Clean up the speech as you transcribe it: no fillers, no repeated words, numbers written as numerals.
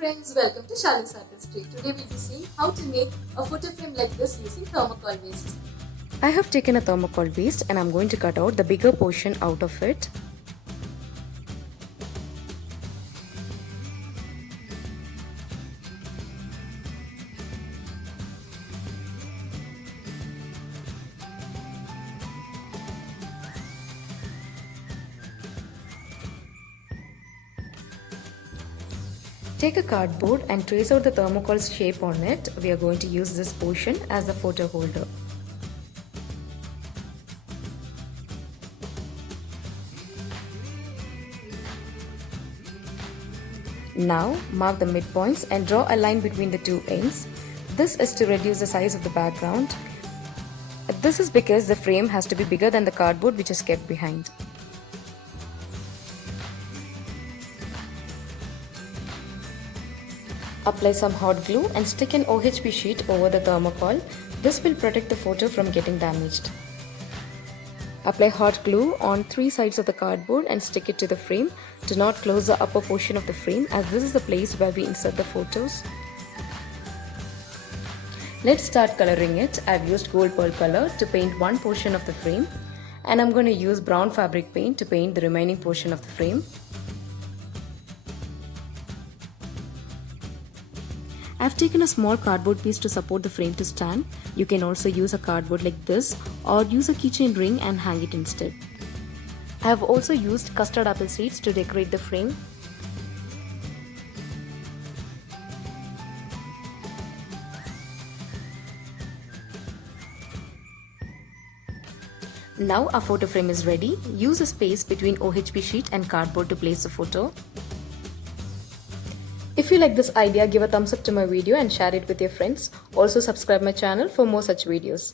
friends, welcome to Shali's Artistry. Today we'll be seeing how to make a photo frame like this using thermocol waste. I have taken a thermocol waste and I'm going to cut out the bigger portion out of it. Take a cardboard and trace out the thermocol's shape on it. We are going to use this portion as the photo holder. Now mark the midpoints and draw a line between the two ends. This is to reduce the size of the background. This is because the frame has to be bigger than the cardboard which is kept behind. Apply some hot glue and stick an OHP sheet over the thermocol. This will protect the photo from getting damaged. Apply hot glue on 3 sides of the cardboard and stick it to the frame. Do not close the upper portion of the frame as this is the place where we insert the photos. Let's start coloring it. I've used gold pearl color to paint one portion of the frame and I'm going to use brown fabric paint to paint the remaining portion of the frame. I've taken a small cardboard piece to support the frame to stand. You can also use a cardboard like this or use a keychain ring and hang it instead. I have also used custard apple seeds to decorate the frame. Now our photo frame is ready. Use a space between OHP sheet and cardboard to place the photo. If you like this idea, give a thumbs up to my video and share it with your friends. Also subscribe my channel for more such videos.